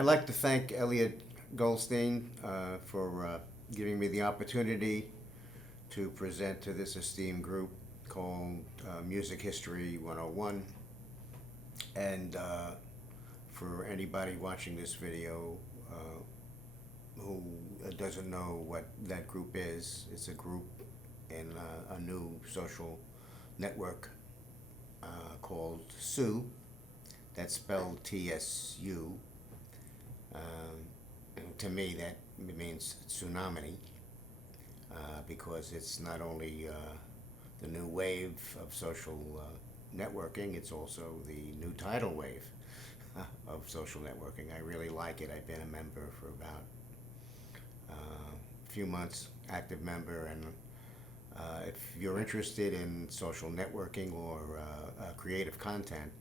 I'd like to thank Elliot Goldstein for giving me the opportunity to present to this esteemed group called Music History 101. And for anybody watching this video who doesn't know what that group is, it's a group in a new social network called TSU. That's spelled TSU. And to me, that means tsunami, because it's not only the new wave of social networking, it's also the new tidal wave of social networking. I really like it. I've been a member for about a few months, active member, and if you're interested in social networking or creative content,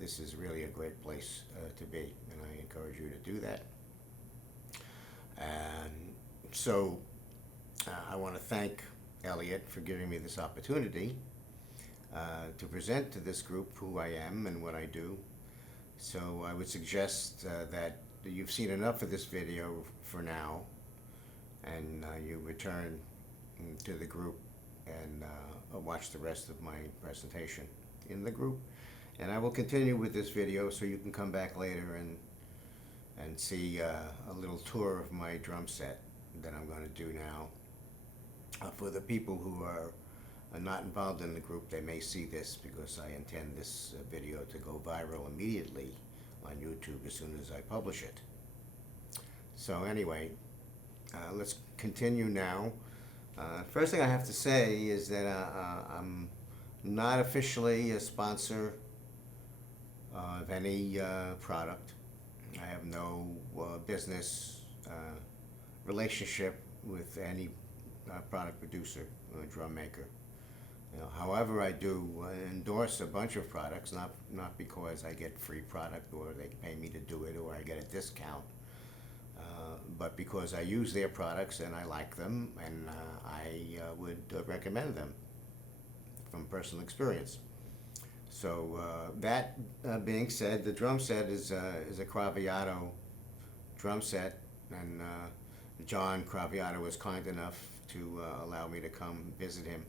this is really a great place to be, and I encourage you to do that. And so I want to thank Elliot for giving me this opportunity to present to this group who I am and what I do. So I would suggest that you've seen enough of this video for now, and you return to the group and watch the rest of my presentation in the group. And I will continue with this video so you can come back later and see a little tour of my drum set that I'm going to do now. For the people who are not involved in the group, they may see this because I intend this video to go viral immediately on YouTube as soon as I publish it. So anyway, let's continue now. First thing I have to say is that I'm not officially a sponsor of any product. I have no business relationship with any product producer or drum maker. However, I do endorse a bunch of products, not because I get free product or they pay me to do it or I get a discount, but because I use their products and I like them, and I would recommend them from personal experience. So that being said, the drum set is a Craviotto drum set, and John Craviotto was kind enough to allow me to come visit him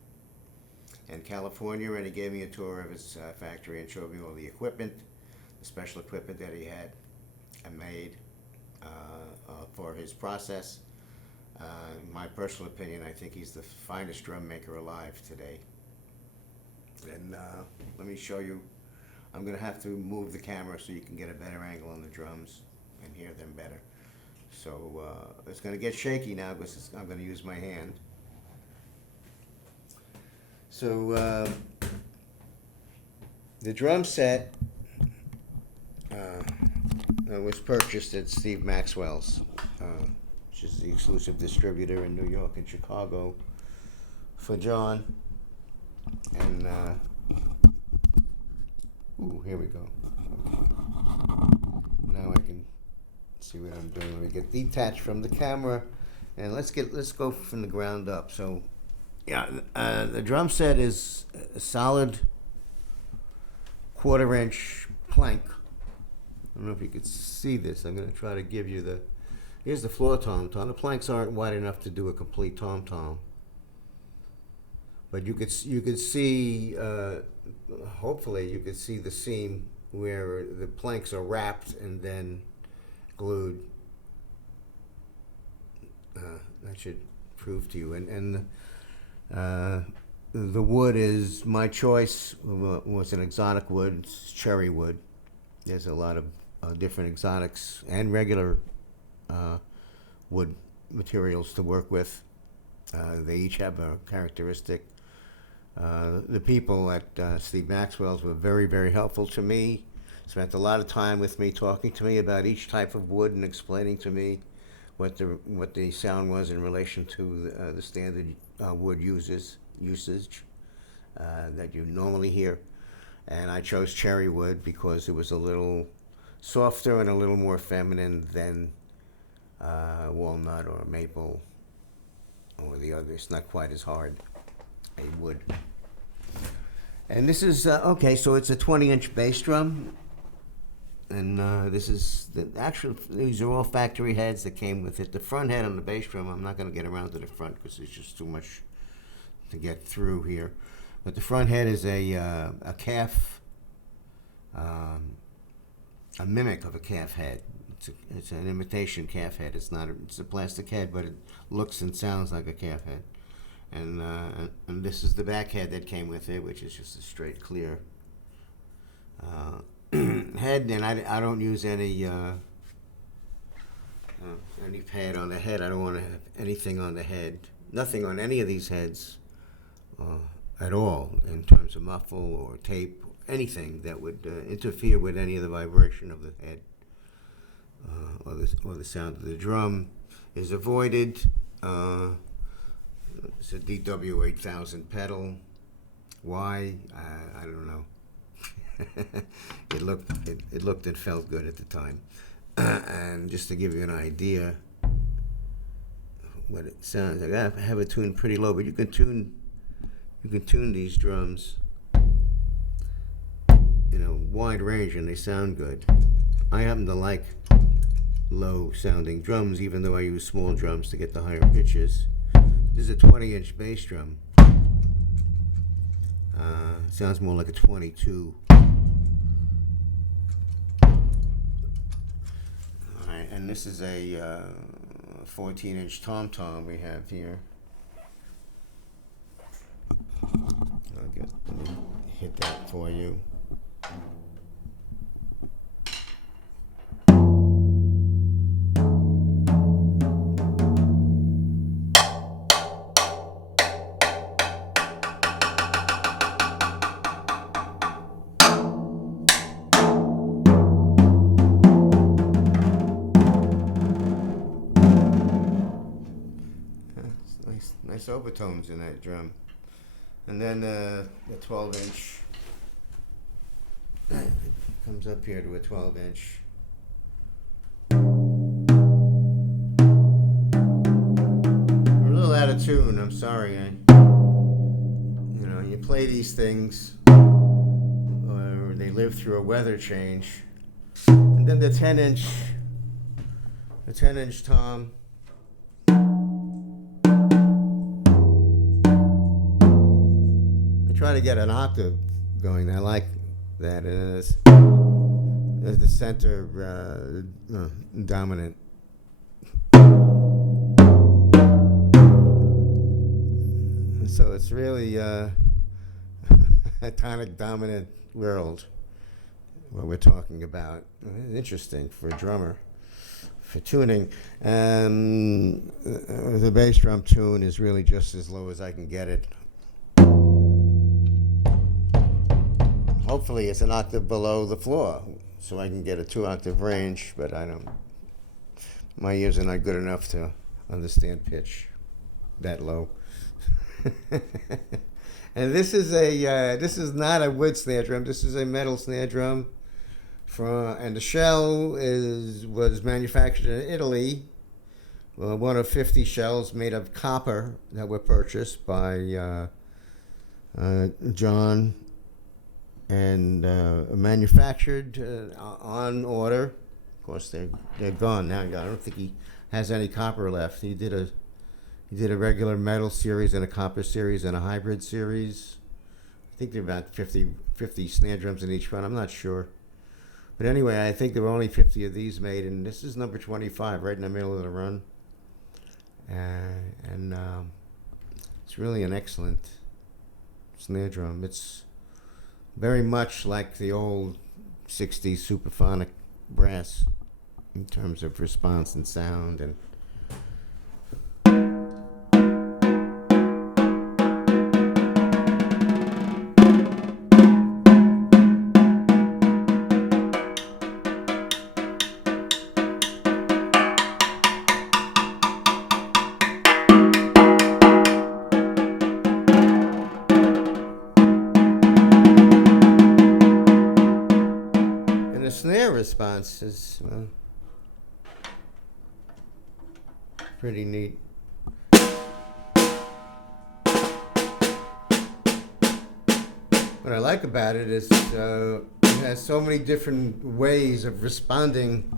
in California, and he gave me a tour of his factory and showed me all the equipment, the special equipment that he had made for his process. In my personal opinion, I think he's the finest drum maker alive today. And let me show you. I'm going to have to move the camera so you can get a better angle on the drums and hear them better. So it's going to get shaky now because I'm going to use my hand. So the drum set was purchased at Steve Maxwell's, which is the exclusive distributor in New York and Chicago for John. And ooh, here we go. Okay. Now I can see what I'm doing. Let me get detached from the camera, and let's go from the ground up. So, yeah, the drum set is a solid 1/4-inch plank. I don't know if you could see this. I'm going to try to give you here's the floor tom-tom. The planks aren't wide enough to do a complete tom-tom. But you could see, hopefully you could see the seam where the planks are wrapped and then glued. That should prove to you. And the wood is my choice. Was an exotic wood. It's cherry wood. There's a lot of different exotics and regular wood materials to work with. They each have a characteristic. The people at Steve Maxwell's were very, very helpful to me. Spent a lot of time with me, talking to me about each type of wood and explaining to me what the sound was in relation to the standard wood usage that you normally hear. And I chose cherry wood because it was a little softer and a little more feminine than walnut or maple or the other. It's not quite as hard a wood. And this is, okay, so it's a 20-inch bass drum. And this is the actual. These are all factory heads that came with it. The front head on the bass drum, I'm not going to get around to the front because it's just too much to get through here. But the front head is a calf, a mimic of a calf head. It's an imitation calf head. It's not. It's a plastic head, but it looks and sounds like a calf head. And this is the back head that came with it, which is just a straight clear head. And I don't use any pad on the head. I don't want to have anything on the head. Nothing on any of these heads at all in terms of muffle or tape, anything that would interfere with any of the vibration of the head or the sound of the drum is avoided. It's a DW8000 pedal. Why? I don't know. It looked and felt good at the time. And just to give you an idea what it sounds like, I have it tuned pretty low, but you can tune these drums, wide range, and they sound good. I happen to like low sounding drums, even though I use small drums to get the higher pitches. This is a 20-inch bass drum. Sounds more like a 22. Alright, and this is a 14-inch tom-tom we have here. Let me hit that for you. Nice overtones in that drum. And then the 12-inch comes up here to a 12-inch. I'm a little out of tune, I'm sorry. You play these things, or they live through a weather change. And then the 10-inch tom. Try to get an octave going. I like that. And it's the center dominant. So it's really a tonic dominant world what we're talking about. Interesting for a drummer, for tuning. And the bass drum tune is really just as low as I can get it. Hopefully it's an octave below the floor, so I can get a 2-octave range, but my ears are not good enough to understand pitch that low. And this is not a wood snare drum. This is a metal snare drum, and the shell was manufactured in Italy. One of 50 shells made of copper that were purchased by John. And manufactured on order. Of course, they're gone now. I don't think he has any copper left. He did a regular metal series and a copper series and a hybrid series. I think there are about 50 snare drums in each one. I'm not sure, but anyway, I think there were only 50 of these made, and this is number 25, right in the middle of the run. And it's really an excellent snare drum. It's very much like the old 60s Superphonic brass in terms of response and sound. And snare response is pretty neat. What I like about it is it has so many different ways of responding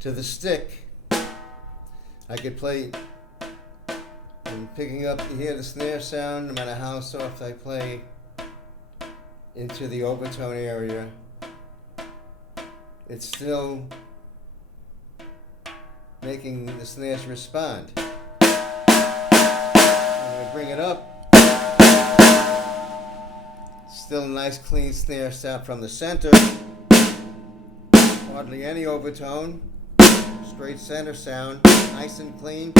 to the stick. I could play, and picking up, you hear the snare sound, no matter how soft I play, into the overtone area. It's still making the snares respond. I'm going to bring it up. Still a nice clean snare sound from the center. Hardly any overtone. Straight center sound. Nice and clean.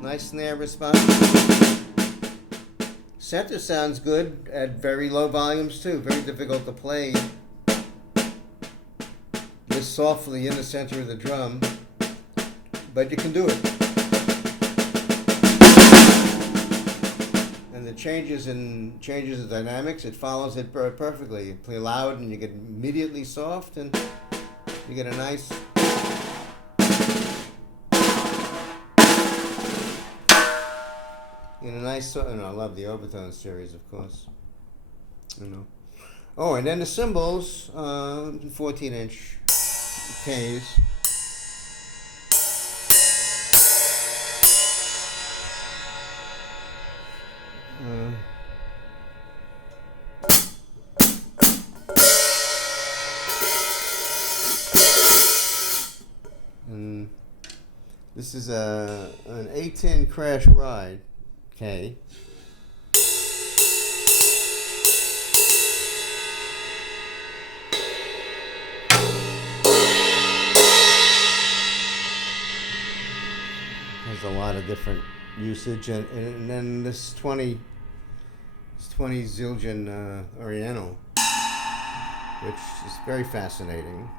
Nice snare response. Center sounds good at very low volumes too. Very difficult to play this softly in the center of the drum, but you can do it. And the changes in dynamics, it follows it perfectly. You play loud and you get immediately soft, and you get a nice. And I love the overtone series, of course. Oh, and then the cymbals, 14-inch Ks. And this is an A10 Crash Ride K. Has a lot of different usage, and then this 20 Zildjian Oriental, which is very fascinating.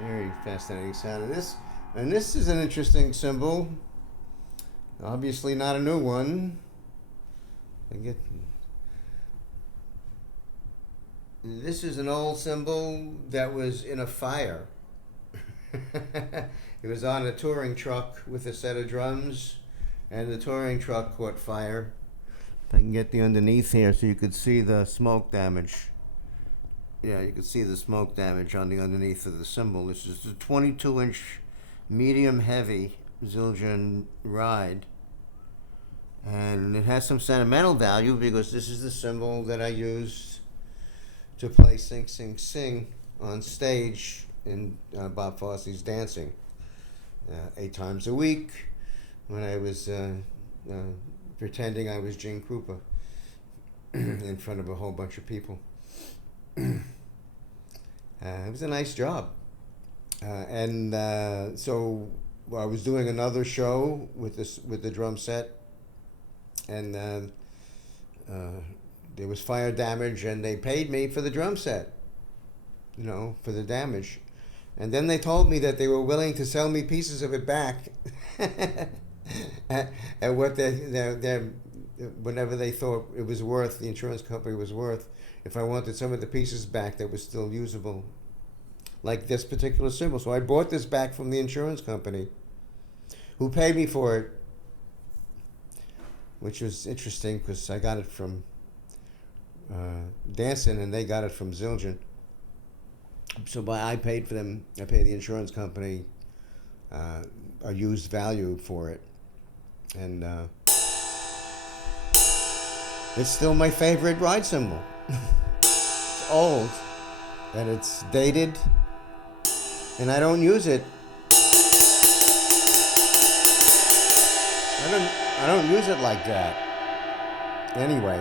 Very fascinating sound. And this is an interesting cymbal. Obviously not a new one. This is an old cymbal that was in a fire. It was on a touring truck with a set of drums, and the touring truck caught fire. If I can get the underneath here so you could see the smoke damage. Yeah, you can see the smoke damage on the underneath of the cymbal. This is a 22-inch medium heavy Zildjian Ride. And it has some sentimental value because this is the cymbal that I used to play Sing Sing Sing on stage in Bob Fosse's Dancing 8 times a week when I was pretending I was Gene Krupa in front of a whole bunch of people. It was a nice job. So I was doing another show with the drum set, and there was fire damage, and they paid me for the drum set, for the damage. And then they told me that they were willing to sell me pieces of it back at what whatever they thought it was worth, the insurance company was worth, if I wanted some of the pieces back that was still usable, like this particular cymbal. So I bought this back from the insurance company, who paid me for it, which was interesting because I got it from Dancing and they got it from Zildjian. So I paid for them. I paid the insurance company a used value for it, and it's still my favorite ride cymbal. It's old, and it's dated, and I don't use it. I don't use it like that. Anyway.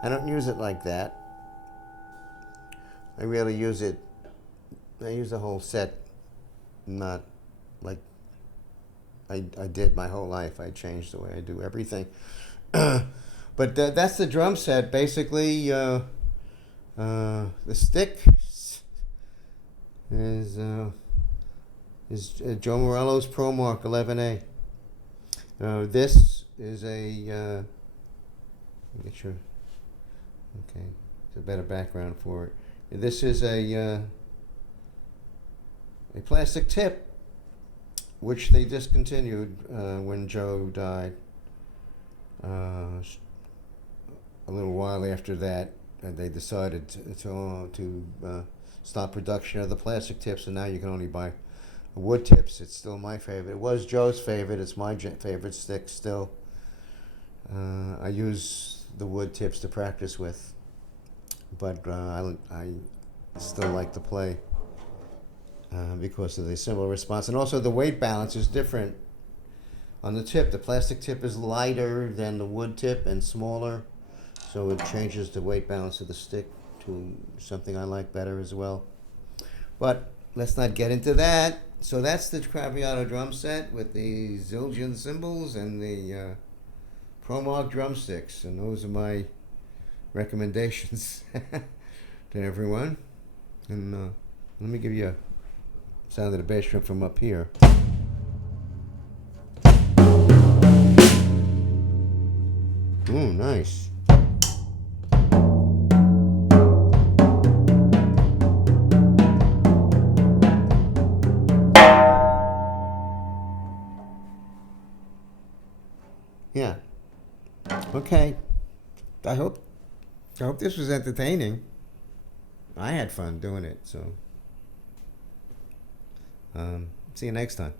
I don't use it like that. I really use it. I use the whole set, not like I did my whole life. I changed the way I do everything. But that's the drum set. Basically, the stick is Joe Morello's ProMark 11A. This is a get sure. Okay, it's a better background for it. This is a plastic tip, which they discontinued when Joe died. A little while after that, they decided to stop production of the plastic tips, and now you can only buy wood tips. It's still my favorite. It was Joe's favorite. It's my favorite stick still. I use the wood tips to practice with, but I still like to play because of the similar response, and also the weight balance is different on the tip. The plastic tip is lighter than the wood tip and smaller, so it changes the weight balance of the stick to something I like better as well. But let's not get into that. So that's the Craviotto drum set with the Zildjian cymbals and the ProMark drumsticks, and those are my recommendations to everyone. And let me give you a sound of the bass drum from up here. Ooh, nice. Yeah. Okay. I hope this was entertaining. I had fun doing it, so see you next time.